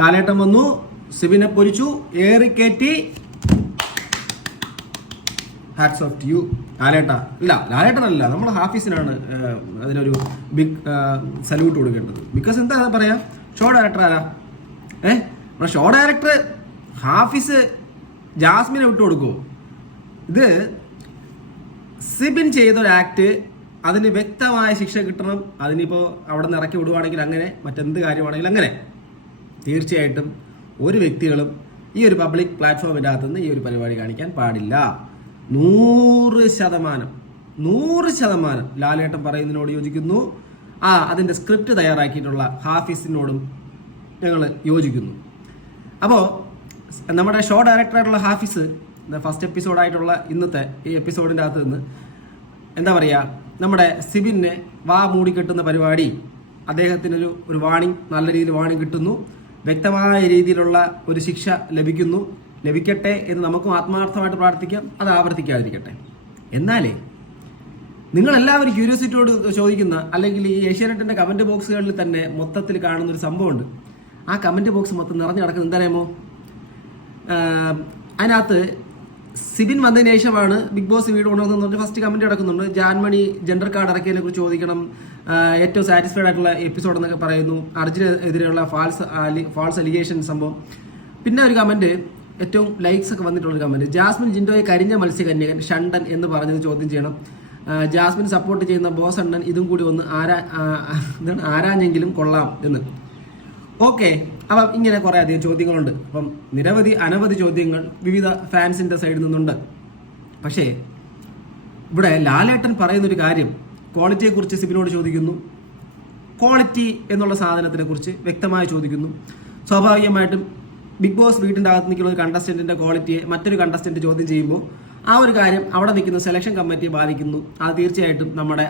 ലാലേട്ടൻ വന്നു സിബിനെ പൊരിച്ചു ഏറിക്കയറ്റി hats off U ലാലേട്ട ഇല്ല ലാലേട്ടനല്ല നമ്മൾ ഹാഫീസിനാണ് അതിനൊരു ബിഗ് സല്യൂട്ട് കൊടുക്കേണ്ടത്. ബിക്കോസ് എന്താ പറയാ? ഷോ ഡയറക്ടർ ആരാ? ഏ നമ്മുടെ ഷോ ഡയറക്ടർ ഹാഫീസ് ജാസ്മിനെ വിട്ടു കൊടുക്കുമോ ഇത് സിബിൻ ചെയ്ത ഒരു ആക്ട് അതിന് വ്യക്തമായ ശിക്ഷ കിട്ടണം അതിനിപ്പോൾ അവിടെ നിന്ന് ഇറക്കി വിടുവാണെങ്കിൽ അങ്ങനെ മറ്റെന്ത് കാര്യമാണെങ്കിലും അങ്ങനെ. തീർച്ചയായിട്ടും ഒരു വ്യക്തികളും ഈ ഒരു പബ്ലിക് പ്ലാറ്റ്ഫോമിന്റെ അകത്തുനിന്ന് ഈ ഒരു പരിപാടി കാണിക്കാൻ പാടില്ല. നൂറ് ശതമാനം നൂറ് ശതമാനം ലാലേട്ടൻ പറയുന്നതിനോട് യോജിക്കുന്നു. ആ അതിന്റെ സ്ക്രിപ്റ്റ് തയ്യാറാക്കിയിട്ടുള്ള ഹാഫീസിനോടും ഞങ്ങൾ യോജിക്കുന്നു. അപ്പോൾ നമ്മുടെ ഷോ ഡയറക്ടറായിട്ടുള്ള ഹാഫിസ് ഫസ്റ്റ് എപ്പിസോഡായിട്ടുള്ള ഇന്നത്തെ ഈ എപ്പിസോഡിന്റെ അകത്ത് നിന്ന് എന്താ പറയുക നമ്മുടെ സിബിനെ വാ മൂടി കെട്ടുന്ന പരിപാടി അദ്ദേഹത്തിനൊരു ഒരു വാണിംഗ് നല്ല രീതിയിൽ വാണിംഗ് കിട്ടുന്നു. വ്യക്തമായ രീതിയിലുള്ള ഒരു ശിക്ഷ ലഭിക്കുന്നു. ലഭിക്കട്ടെ എന്ന് നമുക്കും ആത്മാർത്ഥമായിട്ട് പ്രാർത്ഥിക്കാം. അത് ആവർത്തിക്കാതിരിക്കട്ടെ. എന്നാലേ നിങ്ങൾ എല്ലാവരും ക്യൂരിയോസിറ്റിയോട് ചോദിക്കുന്ന അല്ലെങ്കിൽ ഈ ഏഷ്യാനെറ്റിന്റെ കമന്റ് ബോക്സുകളിൽ തന്നെ മൊത്തത്തിൽ കാണുന്ന ഒരു സംഭവമുണ്ട്. ആ കമന്റ് ബോക്സ് മൊത്തം നിറഞ്ഞു കിടക്കുന്നത് ആഹ് അതിനകത്ത് സിബിൻ വന്നതിന് ശേഷമാണ് ബിഗ് ബോസ് വീട് കൊണ്ടുവന്നതെന്ന് പറഞ്ഞ് ഫസ്റ്റ് കമന്റ് അടക്കുന്നുണ്ട് ജാൻമണി ജെൻഡർ കാർഡ് ഇറക്കിയതിനെ കുറിച്ച് ചോദിക്കണം. ഏറ്റവും സാറ്റിസ്ഫൈഡ് ആയിട്ടുള്ള എപ്പിസോഡ് എന്നൊക്കെ പറയുന്നു. അർജുനെതിരെയുള്ള ഫാൾസ് ഫാൾസ് അലിഗേഷൻ സംഭവം. പിന്നെ ഒരു കമന്റ് ഏറ്റവും ലൈക്സ് ഒക്കെ വന്നിട്ടുള്ള ഒരു കമന്റ് ജാസ്മിൻ ജിൻഡോയെ കരിഞ്ഞ മത്സ്യകന്യകൻ ഷണ്ടൻ എന്ന് പറഞ്ഞത് ചോദ്യം ചെയ്യണം. ജാസ്മിൻ സപ്പോർട്ട് ചെയ്യുന്ന ബോസ് അണ്ണൻ ഇതും കൂടി ഒന്ന് ആരാ ആരാഞ്ഞെങ്കിലും കൊള്ളാം എന്ന്. ഓക്കെ. അപ്പം ഇങ്ങനെ കുറെ അധികം ചോദ്യങ്ങളുണ്ട്. അപ്പം നിരവധി അനവധി ചോദ്യങ്ങൾ വിവിധ ഫാൻസിന്റെ സൈഡിൽ നിന്നുണ്ട്. പക്ഷേ ഇവിടെ ലാലേട്ടൻ പറയുന്ന ഒരു കാര്യം ക്വാളിറ്റിയെ കുറിച്ച് സിബിനോട് ചോദിക്കുന്നു. ക്വാളിറ്റി എന്നുള്ള സാധനത്തിനെ കുറിച്ച് വ്യക്തമായി ചോദിക്കുന്നു. സ്വാഭാവികമായിട്ടും ബിഗ് ബോസ് വീട്ടിന്റെ അകത്ത് നിൽക്കുന്ന ഒരു കണ്ടസ്റ്റന്റിന്റെ ക്വാളിറ്റിയെ മറ്റൊരു കണ്ടസ്റ്റന്റ് ചോദ്യം ചെയ്യുമ്പോൾ ആ ഒരു കാര്യം അവിടെ നിൽക്കുന്ന സെലക്ഷൻ കമ്മിറ്റിയെ ബാധിക്കുന്നു. അത് തീർച്ചയായിട്ടും നമ്മുടെ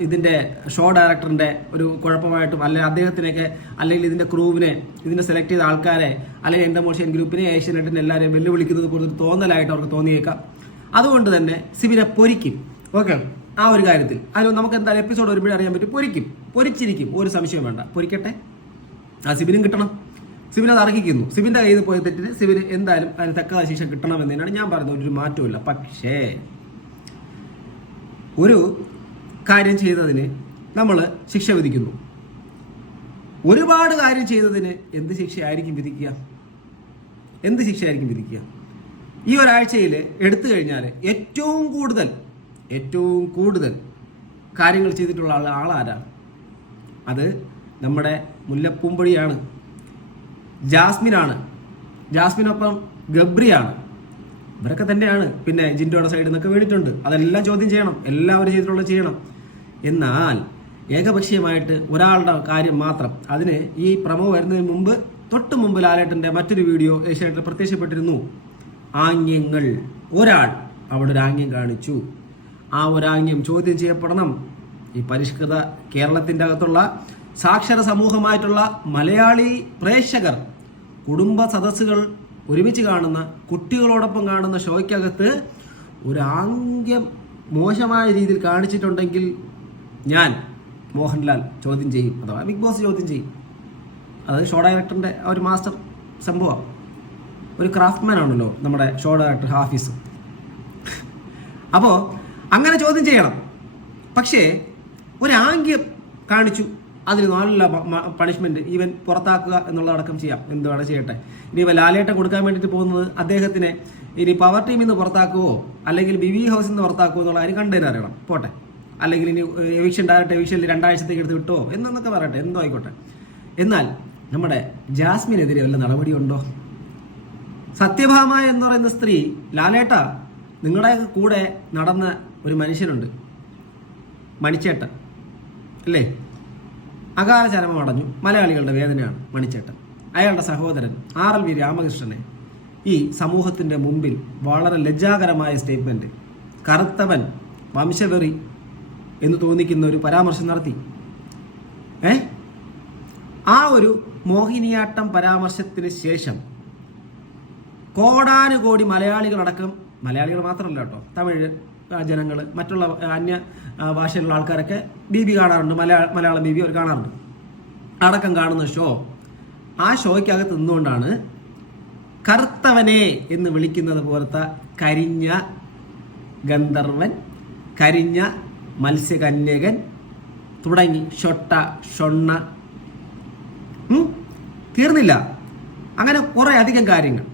ഇതിന്റെ ഷോ ഡയറക്ടറിന്റെ ഒരു കുഴപ്പമായിട്ടും അല്ലെങ്കിൽ അദ്ദേഹത്തിനൊക്കെ അല്ലെങ്കിൽ ഇതിന്റെ ക്രൂവിനെ ഇതിനെ സെലക്ട് ചെയ്ത ആൾക്കാരെ അല്ലെങ്കിൽ എന്റെ മോഷൻ ഗ്രൂപ്പിനെ ഏഷ്യനെറ്റിനെ എല്ലാവരെയും വെല്ലുവിളിക്കുന്നത് പോലെ ഒരു തോന്നലായിട്ട് അവർക്ക് തോന്നിയേക്കാം. അതുകൊണ്ട് തന്നെ സിബിനെ പൊരിക്കും. ഓക്കെ ആ ഒരു കാര്യത്തിൽ. അത് നമുക്ക് എന്തായാലും എപ്പിസോഡ് ഒരുപാട് അറിയാൻ പറ്റും. പൊരിക്കും. പൊരിച്ചിരിക്കും. ഒരു സംശയം വേണ്ട. പൊരിക്കട്ടെ. ആ സിബിനും കിട്ടണം. സിബിൻ അത് അർഹിക്കുന്നു. സിബിന്റെ കയ്യിൽ പോയ തെറ്റിന് സിബിന് എന്തായാലും അതിന് തക്ക ശിക്ഷ കിട്ടണമെന്നതിനാണ് ഞാൻ പറയുന്നത് ഒരു മാറ്റമില്ല പക്ഷേ ഒരു കാര്യം ചെയ്തതിന് നമ്മൾ ശിക്ഷ വിധിക്കുന്നു. ഒരുപാട് കാര്യം ചെയ്തതിന് എന്ത് ശിക്ഷയായിരിക്കും വിധിക്കുക? എന്ത് ശിക്ഷയായിരിക്കും വിധിക്കുക? ഈ ഒരാഴ്ചയിൽ എടുത്തു കഴിഞ്ഞാൽ ഏറ്റവും കൂടുതൽ ഏറ്റവും കൂടുതൽ കാര്യങ്ങൾ ചെയ്തിട്ടുള്ള ആൾ ആളാരാ? അത് നമ്മുടെ മുല്ലപ്പൂമ്പൊഴിയാണ് ജാസ്മിനാണ്. ജാസ്മിനൊപ്പം ഗബ്രിയാണ്. ഇവരൊക്കെ തന്നെയാണ്. പിന്നെ ജിൻഡോയുടെ സൈഡിൽ നിന്നൊക്കെ വേണ്ടിയിട്ടുണ്ട് അതെല്ലാം ചോദ്യം ചെയ്യണം. എല്ലാവരും ചെയ്തിട്ടുള്ള ചെയ്യണം. എന്നാൽ ഏകപക്ഷീയമായിട്ട് ഒരാളുടെ കാര്യം മാത്രം. അതിന് ഈ പ്രമോ വരുന്നതിന് മുമ്പ് തൊട്ട് മുമ്പ് ലാലേട്ടന്റെ മറ്റൊരു വീഡിയോ ഏഷ്യാനെറ്റിൽ പ്രത്യക്ഷപ്പെട്ടിരുന്നു. ആംഗ്യങ്ങൾ. ഒരാൾ അവിടെ ഒരു ആംഗ്യം കാണിച്ചു. ആ ഒരാംഗ്യം ചോദ്യം ചെയ്യപ്പെടണം. ഈ പരിഷ്കൃത കേരളത്തിന്റെ അകത്തുള്ള സാക്ഷര സമൂഹമായിട്ടുള്ള മലയാളി പ്രേക്ഷകർ കുടുംബ സദസ്സുകൾ ഒരുമിച്ച് കാണുന്ന കുട്ടികളോടൊപ്പം കാണുന്ന ഷോയ്ക്കകത്ത് ഒരു ആംഗ്യം മോശമായ രീതിയിൽ കാണിച്ചിട്ടുണ്ടെങ്കിൽ ഞാൻ മോഹൻലാൽ ചോദ്യം ചെയ്യും. അഥവാ ബിഗ് ബോസ് ചോദ്യം ചെയ്യും. അതായത് ഷോ ഡയറക്ടറിന്റെ ആ ഒരു മാസ്റ്റർ സംഭവം. ഒരു ക്രാഫ്റ്റ്മാൻ ആണല്ലോ നമ്മുടെ ഷോ ഡയറക്ടർ ഹാഫീസ്. അപ്പോൾ അങ്ങനെ ചോദ്യം ചെയ്യണം. പക്ഷേ ഒരാംഗ്യം കാണിച്ചു. അതിന് നല്ല പണിഷ്മെന്റ് ഈവൻ പുറത്താക്കുക എന്നുള്ളതടക്കം ചെയ്യാം. എന്ത് വേണം ചെയ്യട്ടെ. ഇനി ഇവ ലാലേട്ട കൊടുക്കാൻ വേണ്ടിയിട്ട് പോകുന്നത് അദ്ദേഹത്തിനെ ഇനി പവർ ടീമിൽ നിന്ന് പുറത്താക്കുവോ? അല്ലെങ്കിൽ ബി വി ഹൗസിൽ നിന്ന് പുറത്താക്കുവോ എന്നുള്ള കാര്യം കണ്ടതിന് അറിയണം. പോട്ടെ. അല്ലെങ്കിൽ ഇനി എവിക്ഷൻ ഡയറക്റ്റ് എവിക്ഷനിൽ രണ്ടാഴ്ചത്തേക്ക് എടുത്ത് വിട്ടോ എന്നൊക്കെ പറയട്ടെ എന്തോ ആയിക്കോട്ടെ. എന്നാൽ നമ്മുടെ ജാസ്മിനെതിരെ വല്ല നടപടിയുണ്ടോ? സത്യഭാമ എന്ന് പറയുന്ന സ്ത്രീ ലാലേട്ട നിങ്ങളുടെ കൂടെ നടന്ന ഒരു മനുഷ്യനുണ്ട്. മണിച്ചേട്ടൻ. അല്ലേ? അകാല ചരമം അടഞ്ഞു. മലയാളികളുടെ വേദനയാണ് മണിച്ചേട്ടൻ. അയാളുടെ സഹോദരൻ ആർ എൽ വി രാമകൃഷ്ണനെ ഈ സമൂഹത്തിന്റെ മുമ്പിൽ വളരെ ലജ്ജാകരമായ സ്റ്റേറ്റ്മെന്റ് കറുത്തവൻ വംശവെറി എന്ന് തോന്നിക്കുന്ന ഒരു പരാമർശം നടത്തി. ഏ? ആ ഒരു മോഹിനിയാട്ടം പരാമർശത്തിന് ശേഷം കോടാനുകോടി മലയാളികളടക്കം മലയാളികൾ മാത്രമല്ല കേട്ടോ തമിഴ് ജനങ്ങൾ മറ്റുള്ള അന്യ ഭാഷയിലുള്ള ആൾക്കാരൊക്കെ ബി ബി കാണാറുണ്ട് മലയാള മലയാളം ബി ബി അവർ കാണാറുണ്ട്. അടക്കം കാണുന്ന ഷോ ആ ഷോയ്ക്കകത്ത് നിന്നുകൊണ്ടാണ് കറുത്തവനെ എന്ന് വിളിക്കുന്നത് പോലത്തെ കരിഞ്ഞ ഗന്ധർവൻ കരിഞ്ഞ മത്സ്യകന്യകൻ തുടങ്ങി. ഷൊട്ട ഷൊണ്ണ തീർന്നില്ല. അങ്ങനെ കുറെ അധികം കാര്യങ്ങൾ.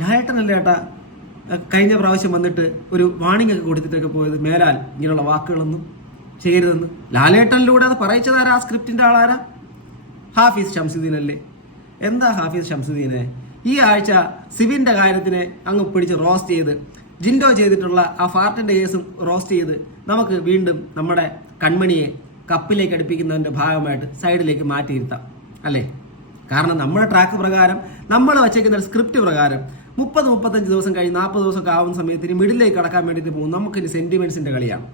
ലാലേട്ടനല്ലേ അഹ് കഴിഞ്ഞ പ്രാവശ്യം വന്നിട്ട് ഒരു വാണിംഗ് ഒക്കെ കൊടുത്തിട്ടൊക്കെ പോയത് മേലാൽ ഇങ്ങനെയുള്ള വാക്കുകളൊന്നും ചെയ്യരുതെന്ന്. ലാലേട്ടനിലൂടെ അത് പറയിച്ചതാരാ? ആ സ്ക്രിപ്റ്റിന്റെ ആളാരാ? ഹാഫീസ് ഷംസുദ്ദീൻ അല്ലേ എന്താ ഹാഫീസ് ഷംസുദ്ദീനെ ഈ ആഴ്ച സിബിന്റെ കാര്യത്തിന് അങ്ങ് പിടിച്ച് റോസ്റ്റ് ചെയ്ത് ജിൻഡോ ചെയ്തിട്ടുള്ള ആ ഫാർട്ടിന്റെ കേസും റോസ്റ്റ് ചെയ്ത് നമുക്ക് വീണ്ടും നമ്മുടെ കൺമണിയെ കപ്പിലേക്ക് അടുപ്പിക്കുന്നതിന്റെ ഭാഗമായിട്ട് സൈഡിലേക്ക് മാറ്റിയിരുത്താം അല്ലേ? കാരണം നമ്മുടെ ട്രാക്ക് പ്രകാരം നമ്മൾ വച്ചേക്കുന്ന സ്ക്രിപ്റ്റ് പ്രകാരം മുപ്പത് മുപ്പത്തഞ്ച് ദിവസം കഴിഞ്ഞ് നാൽപ്പത് ദിവസമൊക്കെ ആവുന്ന സമയത്ത് ഇനി മിഡിലേക്ക് കടക്കാൻ വേണ്ടിയിട്ട് പോകും നമുക്കിനി സെന്റിമെന്റ്സിന്റെ കളിയാണ്.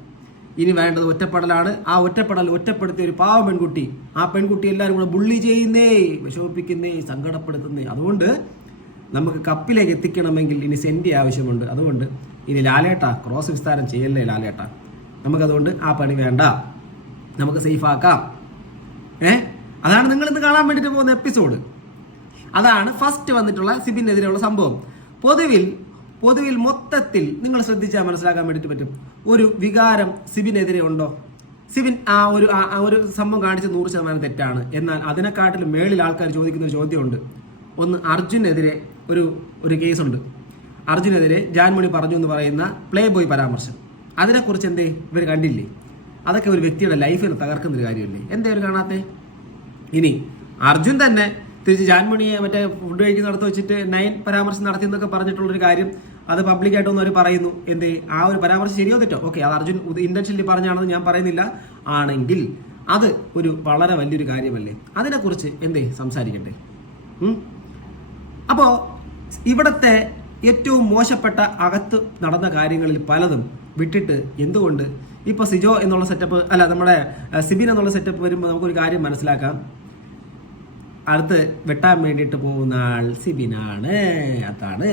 ഇനി വേണ്ടത് ഒറ്റപ്പെടലാണ്. ആ ഒറ്റപ്പെടൽ ഒറ്റപ്പെടുത്തിയ ഒരു പാവ പെൺകുട്ടി ആ പെൺകുട്ടി എല്ലാവരും കൂടെ ബുള്ളി ചെയ്യുന്നേ വിഷമിപ്പിക്കുന്നേ സങ്കടപ്പെടുത്തുന്നേ. അതുകൊണ്ട് നമുക്ക് കപ്പിലേക്ക് എത്തിക്കണമെങ്കിൽ ഇനി സെന്റി ആവശ്യമുണ്ട്. അതുകൊണ്ട് ഇനി ലാലേട്ട ക്രോസ് വിസ്താരം ചെയ്യല്ലേ ലാലേട്ട? നമുക്കതുകൊണ്ട് ആ പണി വേണ്ട. നമുക്ക് സേഫ് ആക്കാം. ഏ? അതാണ് നിങ്ങൾ ഇന്ന് കാണാൻ വേണ്ടിയിട്ട് പോകുന്ന എപ്പിസോഡ് അതാണ് ഫസ്റ്റ് വന്നിട്ടുള്ള സിബിനെതിരെയുള്ള സംഭവം. പൊതുവിൽ പൊതുവിൽ മൊത്തത്തിൽ നിങ്ങൾ ശ്രദ്ധിച്ചാൽ മനസ്സിലാക്കാൻ വേണ്ടിയിട്ട് പറ്റും. ഒരു വികാരം സിബിനെതിരെ ഉണ്ടോ? സിബിൻ ആ ഒരു ആ ഒരു സംഭവം കാണിച്ച നൂറ് ശതമാനം തെറ്റാണ്. എന്നാൽ അതിനെക്കാട്ടിലും മേളിൽ ആൾക്കാർ ചോദിക്കുന്ന ഒരു ചോദ്യമുണ്ട്. ഒന്ന് അർജുനെതിരെ ഒരു ഒരു കേസുണ്ട് അർജുനെതിരെ ജാൻമണി പറഞ്ഞു എന്ന് പറയുന്ന പ്ലേ ബോയ് പരാമർശം. അതിനെക്കുറിച്ച് എന്തേ? ഇവർ കണ്ടില്ലേ? അതൊക്കെ ഒരു വ്യക്തിയുടെ ലൈഫിൽ തകർക്കുന്ന ഒരു കാര്യമല്ലേ? എന്തേ ഇവർ കാണാത്തേ? ഇനി അർജുൻ തന്നെ തിരിച്ച് ജാൻമണിയെ മറ്റേ ഫുഡ് കഴിക്കുന്നിടത്ത് വെച്ചിട്ട് നയൻ പരാമർശം നടത്തി എന്നൊക്കെ പറഞ്ഞിട്ടുള്ളൊരു കാര്യം അത് പബ്ലിക്കായിട്ടൊന്നും അവർ പറയുന്നു. എന്തേ? ആ ഒരു പരാമർശം ശരിയോ തെറ്റോ? ഓക്കെ അത് അർജുൻ ഇന്റൻഷനിൽ പറഞ്ഞാണെന്ന് ഞാൻ പറയുന്നില്ല. ആണെങ്കിൽ അത് ഒരു വളരെ വലിയൊരു കാര്യമല്ലേ? അതിനെക്കുറിച്ച് എന്തേ? സംസാരിക്കട്ടെ അപ്പോൾ അപ്പോ ഇവിടത്തെ ഏറ്റവും മോശപ്പെട്ട അകത്ത് നടന്ന കാര്യങ്ങളിൽ പലതും വിട്ടിട്ട് എന്തുകൊണ്ട്? ഇപ്പൊ സിജോ എന്നുള്ള സെറ്റപ്പ് അല്ല നമ്മുടെ സിബിൻ എന്നുള്ള സെറ്റപ്പ് വരുമ്പോൾ നമുക്കൊരു കാര്യം മനസ്സിലാക്കാം. അടുത്ത് വെട്ടാൻ വേണ്ടിയിട്ട് പോകുന്ന ആൾ സിബിനാണ്. അതാണ്.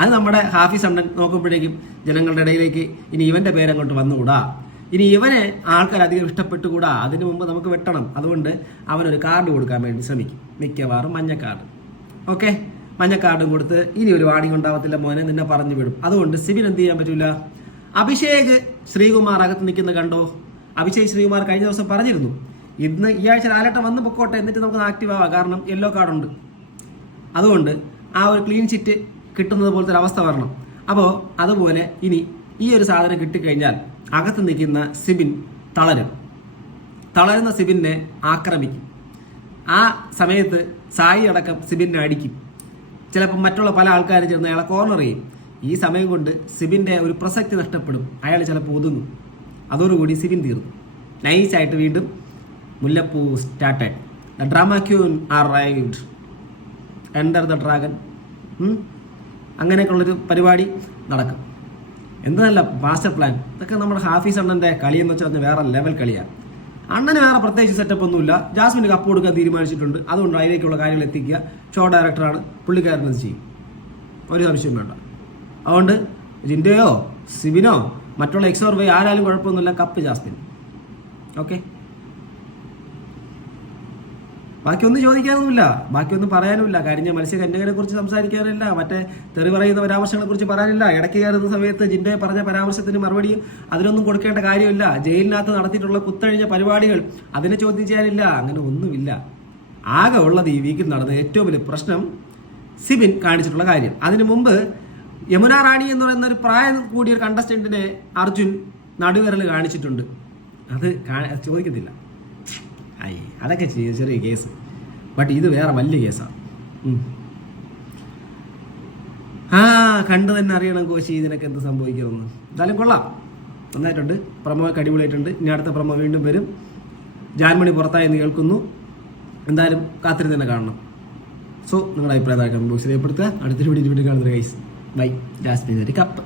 അത് നമ്മുടെ ഹാഫിസ് അണ്ണൻ നോക്കുമ്പോഴേക്കും ജനങ്ങളുടെ ഇടയിലേക്ക് ഇനി ഇവന്റെ പേരങ്ങോട്ട് വന്നുകൂടാ. ഇനി ഇവനെ ആൾക്കാർ അധികം ഇഷ്ടപ്പെട്ടുകൂടാ. അതിനു മുമ്പ് നമുക്ക് വെട്ടണം. അതുകൊണ്ട് അവനൊരു കാർഡ് കൊടുക്കാൻ വേണ്ടി ശ്രമിക്കും. മിക്കവാറും മഞ്ഞ കാർഡ് ഓക്കെ? മഞ്ഞ കാർഡും കൊടുത്ത് ഇനി ഒരു വാണിംഗ് ഉണ്ടാവത്തില്ല മോനെ. നിന്നെ പറഞ്ഞു വിടും. അതുകൊണ്ട് സിബിൻ എന്ത് ചെയ്യാൻ പറ്റൂല? അഭിഷേക് ശ്രീകുമാർ അകത്ത് നിൽക്കുന്ന കണ്ടോ? അഭിഷേക് ശ്രീകുമാർ കഴിഞ്ഞ ദിവസം പറഞ്ഞിരുന്നു ഇന്ന് ഈ ആഴ്ച ലാലട്ടം വന്ന് പൊക്കോട്ടെ എന്നിട്ട് നമുക്ക് ആക്റ്റീവ് ആവാം കാരണം യെല്ലോ കാർഡുണ്ട്. അതുകൊണ്ട് ആ ഒരു ക്ലീൻ ചിറ്റ് കിട്ടുന്നത് പോലത്തെ ഒരു അവസ്ഥ വരണം. അപ്പോൾ അതുപോലെ ഇനി ഈ ഒരു സാധനം കിട്ടിക്കഴിഞ്ഞാൽ അകത്ത് നിൽക്കുന്ന സിബിൻ തളരും. തളരുന്ന സിബിനെ ആക്രമിക്കും. ആ സമയത്ത് സായി അടക്കം സിബിനെ അടിക്കും. ചിലപ്പോൾ മറ്റുള്ള പല ആൾക്കാരും ചേർന്ന് അയാളെ കോർണർ ചെയ്യും. ഈ സമയം കൊണ്ട് സിബിന്റെ ഒരു പ്രസക്തി നഷ്ടപ്പെടും. അയാൾ ചിലപ്പോൾ ഒതുങ്ങും. അതോടുകൂടി സിബിൻ തീർന്നു. നൈസായിട്ട് വീണ്ടും മുല്ലപ്പൂ started the drama queen arrived enter the dragon അങ്ങനെയൊക്കെയുള്ളൊരു പരിപാടി നടക്കും. എന്തല്ല മാസ്റ്റർ പ്ലാൻ ഇതൊക്കെ നമ്മുടെ ഹാഫീസ് അണ്ണന്റെ കളി എന്ന് വെച്ചാൽ വേറെ ലെവൽ കളിയാണ് അണ്ണന് വേറെ പ്രത്യേകിച്ച് സെറ്റപ്പ് ഒന്നുമില്ല. ജാസ്മിന് കപ്പ് കൊടുക്കാൻ തീരുമാനിച്ചിട്ടുണ്ട്. അതുകൊണ്ട് അതിലേക്കുള്ള കാര്യങ്ങൾ എത്തിക്കുക. ഷോ ഡയറക്ടറാണ് പുള്ളിക്കാരനത് ചെയ്യും. ഒരു സംശയം വേണ്ട. അതുകൊണ്ട് ജിൻഡയോ സിബിനോ മറ്റുള്ള എക്സോർ വൈ ആരാലും കുഴപ്പമൊന്നുമില്ല. Cup Jasmine. ഓക്കെ ബാക്കിയൊന്നും ചോദിക്കാനൊന്നുമില്ല ബാക്കിയൊന്നും പറയാനുമില്ല. കരിഞ്ഞ മത്സ്യകന്യകനെ കുറിച്ച് സംസാരിക്കാനില്ല മറ്റേ തെറി പറയുന്ന പരാമർശങ്ങളെ കുറിച്ച് പറയാനില്ല. ഇടയ്ക്ക് കയറുന്ന സമയത്ത് ജിൻഡെ പറഞ്ഞ പരാമർശത്തിന് മറുപടി അതിനൊന്നും കൊടുക്കേണ്ട കാര്യമില്ല. ജയിലിനകത്ത് നടത്തിയിട്ടുള്ള കുത്തഴിഞ്ഞ പരിപാടികൾ അതിനെ ചോദ്യം ചെയ്യാനില്ല. അങ്ങനെ ഒന്നുമില്ല. ആകെ ഉള്ളത് ഈ വീക്കിൽ നടന്ന ഏറ്റവും വലിയ പ്രശ്നം സിബിൻ കാണിച്ചിട്ടുള്ള കാര്യം. അതിനു മുമ്പ് യമുന റാണി എന്ന് പറയുന്ന ഒരു പ്രായം കൂടിയ ഒരു കണ്ടസ്റ്റന്റിനെ അർജുൻ നടുവിരൽ കാണിച്ചിട്ടുണ്ട്. അത് ചോദിക്കത്തില്ല. ഐ അതൊക്കെ ചെറിയ കേസ് ബട്ട് ഇത് വേറെ വലിയ കേസാണ് ആ. കണ്ടു തന്നെ അറിയണം കോശി ഇതിനൊക്കെ എന്ത് സംഭവിക്കുമെന്ന്. എന്തായാലും കൊള്ളാം. നന്നായിട്ടുണ്ട്. പ്രമോ അടിപൊളിയായിട്ടുണ്ട്. ഇനി അടുത്ത പ്രമോ വീണ്ടും വരും. ജാൻമണി പുറത്തായി എന്ന് കേൾക്കുന്നു. എന്തായാലും കാത്തിരി തന്നെ കാണണം. സോ നിങ്ങളുടെ അഭിപ്രായം കമന്റ് ബോക്സിൽ രേഖപ്പെടുത്തുക. അടുത്തൊരു വീഡിയോ വീണ്ടും കാണുന്നത് ഗൈസ് ബൈ ജാസ്മിൻ കപ്പ്